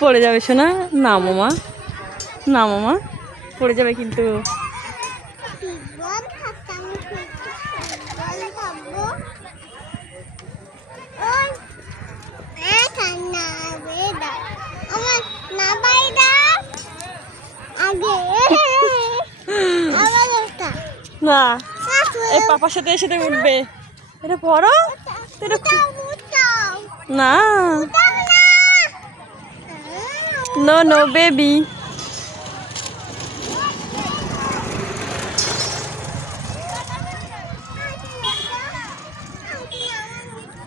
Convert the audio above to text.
পড়ে যাবে শোনা। নামো মা, নামো মা, পড়ে যাবে কিন্তু। না, এই পাপার সাথে এসে উঠবে। এটা পড়ো না। No no baby.